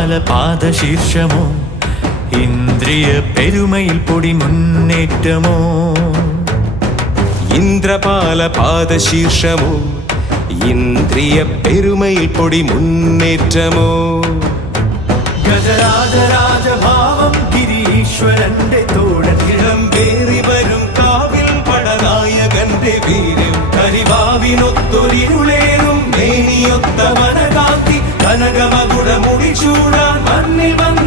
ഇന്ദ്രപാല പാദശീർഷമോ ഇന്ദ്രിയ പെരുമയിൽ പൊടി മുന്നേറ്റമോ ഇന്ദ്രപാല പാദശീർഷമോ ഇന്ദ്രിയ പെരുമയിൽ പൊടി മുന്നേറ്റമോ ഗജരാജരാജഭാവം ഗിരീശ്വരന്റെ തോഴൻ ഇളമ്പേറി വരും കാവിൽ പടനായകന്റെ വീര്യം കരിവാവിനൊത്തൊരിരുളേറും മേനിയൊത്ത മനകാന്തി കനകമകുട മുടിച്ചൂടാൻ മണ്ണിൽ വന്ന